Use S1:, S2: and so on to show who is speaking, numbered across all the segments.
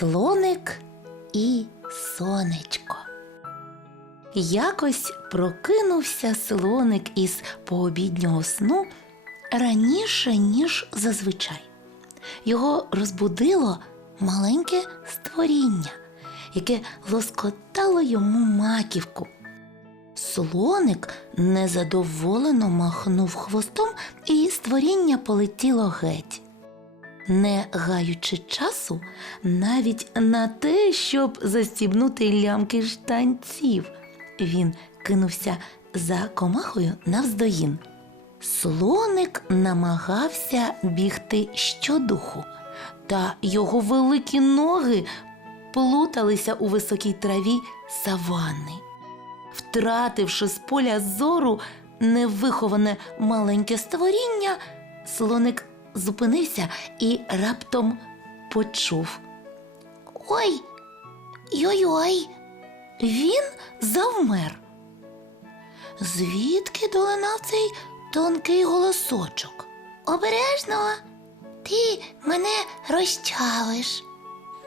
S1: Слоник і сонечко. Якось прокинувся слоник із пообіднього сну раніше, ніж зазвичай. Його розбудило маленьке створіння, яке лоскотало йому маківку. Слоник незадоволено махнув хвостом, і створіння полетіло геть. Не гаючи часу навіть на те, щоб застібнути лямки штанців, він кинувся за комахою навздоїн. Слоник намагався бігти щодуху, та його великі ноги плуталися у високій траві саванни. Втративши з поля зору невиховане маленьке створіння, слоник зупинився і раптом почув. Ой, йой-ой, він завмер. Звідки долинав цей тонкий голосочок? Обережно, ти мене розчавиш.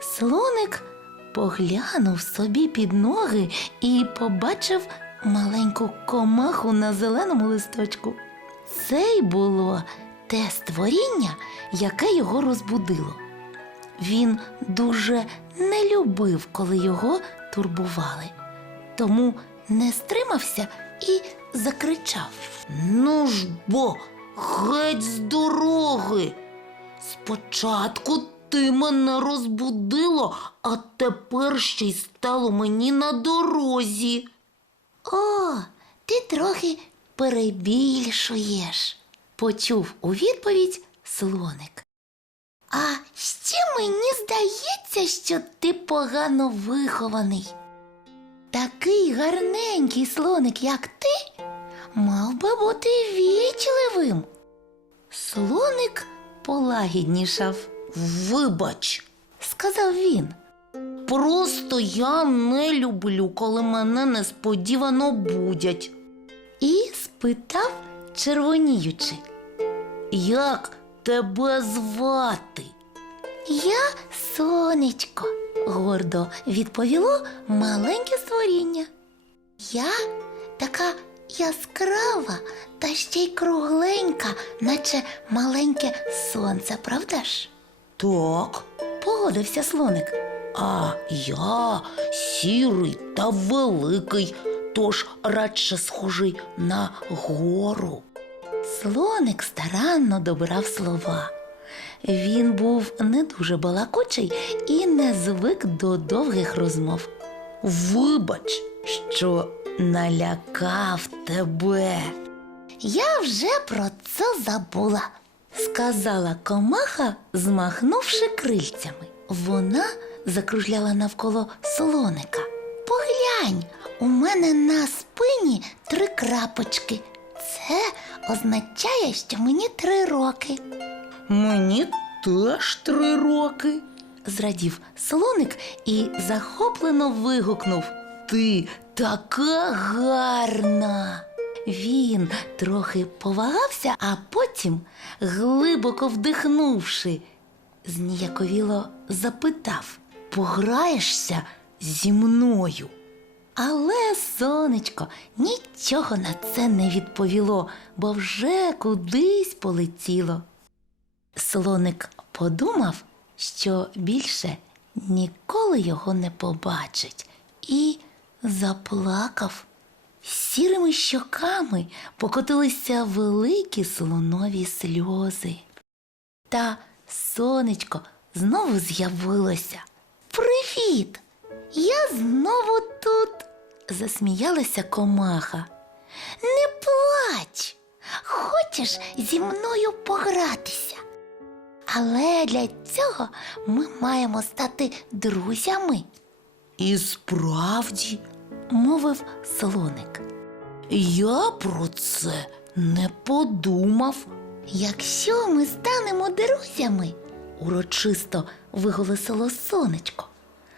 S1: Слоник поглянув собі під ноги і побачив маленьку комаху на зеленому листочку. Це й було те створіння, яке його розбудило. Він дуже не любив, коли його турбували, тому не стримався і закричав. Ну ж бо, геть з дороги. Спочатку ти мене розбудило, а тепер ще й стало мені на дорозі. О, ти трохи перебільшуєш, почув у відповідь слоник. А ще мені здається, що ти погано вихований. Такий гарненький слоник, як ти, мав би бути вічливим. Слоник полагіднішав. Вибач, сказав він. Просто я не люблю, коли мене несподівано будять. І спитав, червоніючи. Як тебе звати? Я сонечко, гордо відповіло маленьке створіння. Я така яскрава та ще й кругленька, наче маленьке сонце, правда ж? Так, погодився слоник. А я сірий та великий, тож радше схожий на гору. Слоник старанно добирав слова. Він був не дуже балакучий і не звик до довгих розмов. Вибач, що налякав тебе. Я вже про це забула, сказала комаха, змахнувши крильцями. Вона закружляла навколо слоника. У мене на спині три крапочки. Це означає, що мені три роки. Мені теж три роки, зрадів слоник і захоплено вигукнув. Ти така гарна. Він трохи повагався, а потім, глибоко вдихнувши, зніяковіло запитав Пограєшся зі мною? Але сонечко нічого на це не відповіло, бо вже кудись полетіло. Слоник подумав, що більше ніколи його не побачить, і заплакав. Сірими щоками покотилися великі слонові сльози. Та сонечко знову з'явилося. Привіт! Я знову тут, засміялася комаха. Не плач, хочеш зі мною погратися. Але для цього ми маємо стати друзями. І справді, мовив слоник. Я про це не подумав. Якщо ми станемо друзями, урочисто виголосило сонечко,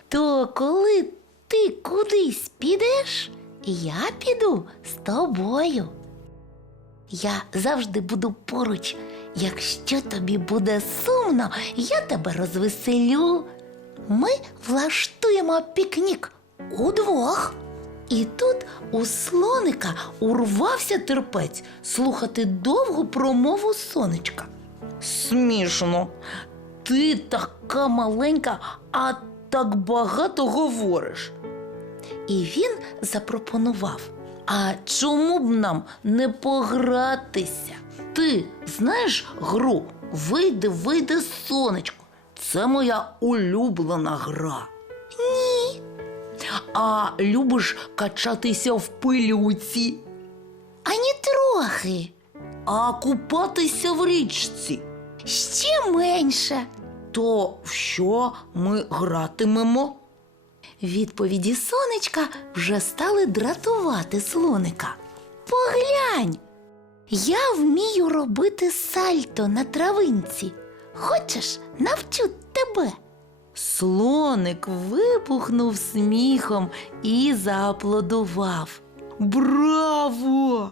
S1: то коли ти кудись підеш, я піду з тобою. Я завжди буду поруч. Якщо тобі буде сумно, я тебе розвеселю. Ми влаштуємо пікнік удвох. І тут у слоника урвався терпець слухати довгу промову сонечка. Смішно, ти така маленька, а так багато говориш. І він запропонував: А чому б нам не погратися? Ти знаєш гру Вийди, вийди, сонечко. Це моя улюблена гра. Ні. А любиш качатися в пилюці? Ані трохи. А купатися в річці? Ще менше. То в що ми гратимемо? Відповіді сонечка вже стали дратувати слоника. Поглянь, я вмію робити сальто на травинці. Хочеш, навчу тебе. Слоник вибухнув сміхом і зааплодував. Браво!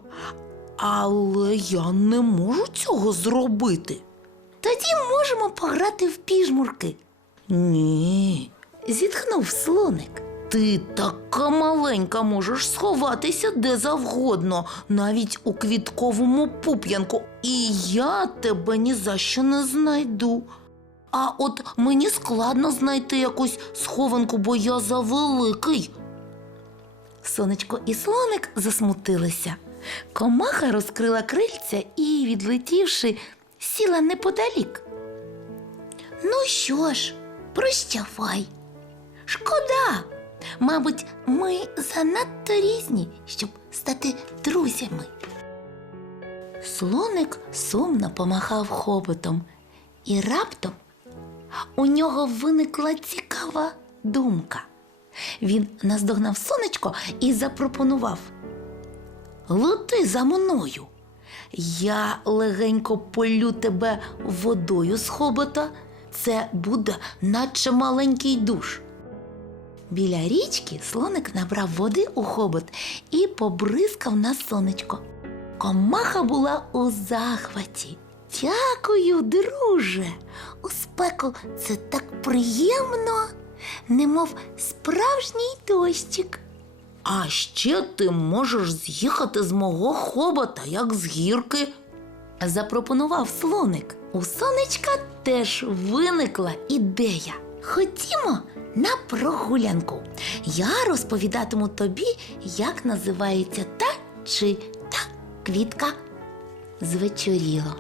S1: Але я не можу цього зробити. Тоді можемо пограти в піжмурки. Ні, зітхнув слоник. Ти така маленька можеш сховатися де завгодно, навіть у квітковому пуп'янку, і я тебе ні за що не знайду. А от мені складно знайти якусь схованку, бо я завеликий. Сонечко і слоник засмутилися. Комаха розкрила крильця і, відлетівши, сіла неподалік. Ну що ж, прощавай. Шкода. Мабуть, ми занадто різні, щоб стати друзями. Слоник сумно помахав хоботом, і раптом у нього виникла цікава думка. Він наздогнав сонечко і запропонував. Лети за мною. Я легенько полю тебе водою з хобота. Це буде наче маленький душ. Біля річки слоник набрав води у хобот і побризкав на сонечко. Комаха була у захваті. Дякую, друже. У спеку це так приємно, немов справжній дощик. А ще ти можеш з'їхати з мого хобота, як з гірки, запропонував слоник. У сонечка теж виникла ідея. Ходімо на прогулянку. Я розповідатиму тобі, як називається та чи та квітка. Звечоріло.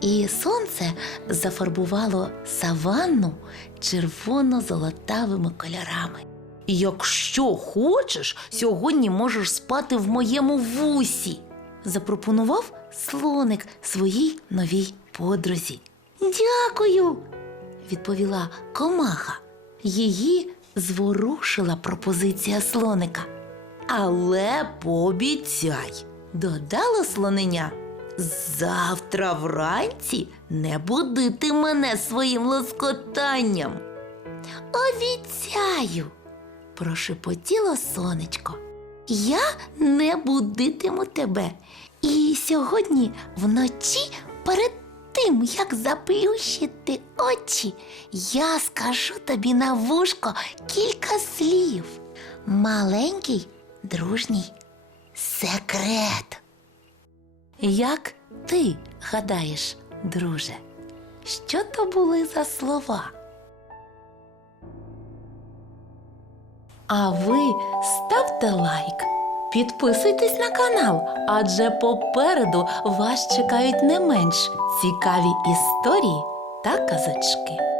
S1: І сонце зафарбувало саванну червоно-золотавими кольорами. Якщо хочеш, сьогодні можеш спати в моєму вусі, запропонував слоник своїй новій подрузі. Дякую, відповіла комаха. Її зворушила пропозиція слоника. Але пообіцяй, додало слоненя. Завтра вранці не будити мене своїм лоскотанням. Обіцяю, прошепотіло сонечко. Я не будитиму тебе. І сьогодні вночі перед тим, як заплющити очі, я скажу тобі на вушко кілька слів. Маленький дружній секрет. Як ти гадаєш, друже, що то були за слова? А ви ставте лайк, підписуйтесь на канал, адже попереду вас чекають не менш цікаві історії та казочки.